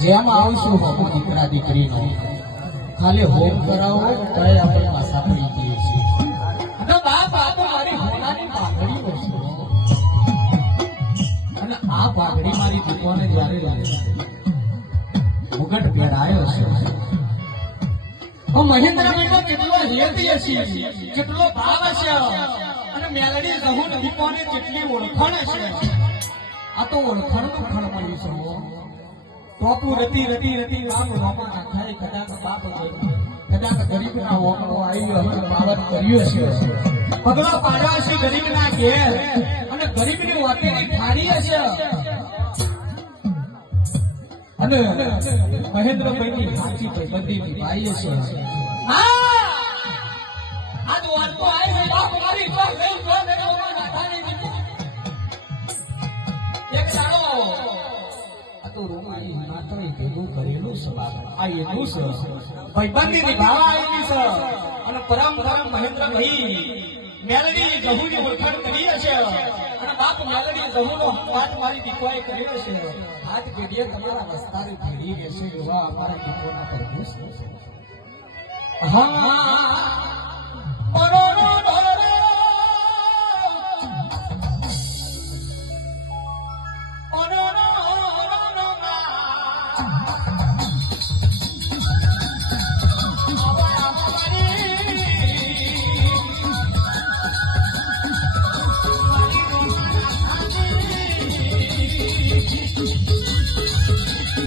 જેમ આવશું બાપુ દીકરા દીકરીનો ખાલી હોમ કરાવો તો આપણે પાછા પડી જઈએ છીએ. અને બાપ આ તો મારી હોનાની પાઘડીઓ છે અને આ પાઘડી મારી દીકરાને જ્યારે મુગટ પહેરાયો છે મહેન્દ્રભાઈ કેટલો હેતી હશે, કેટલો ભાવ હશે અને મેલડી જહુન દીપોને કેટલી ઓળખાણ હશે. આ તો ઓળખાણનું ખણ મળ્યું છે. ટોપુ રતી રતી રતી રામ રોમા નાખાય કદાચ બાપ કદાચ ગરીબના ઓમો આવી હવે પાવન કર્યો છે. પગલો પાડવા છે ગરીબના ઘેર અને ગરીબની વાતેની થાળી હશે. અને મહેન્દ્રભાઈની સાચી ભાઈબંધીની ભાઈ છે. આજ વાર્તો આવી છે બાપ મારી પર ગઈ તો મેં ઓમા નાખાની એક સાળો આ તો રોમાની માતોય ભેગું કરેલું છે બાપ. આ એનું છે ભાઈબંધી નિભાવા આવેલી છે અને પરમ મહેન્દ્રભાઈ મેલડી જહુની ઓળખાણ કરી છે અને બાપ મેલડી જહુનો પાઠ મારી દીકરાએ કર્યો છે. આજ પેઢીએ તમારા વસ્તારી ભેડી રહેશે એવા અમારા દીકરાના પ્રભુ છે. હા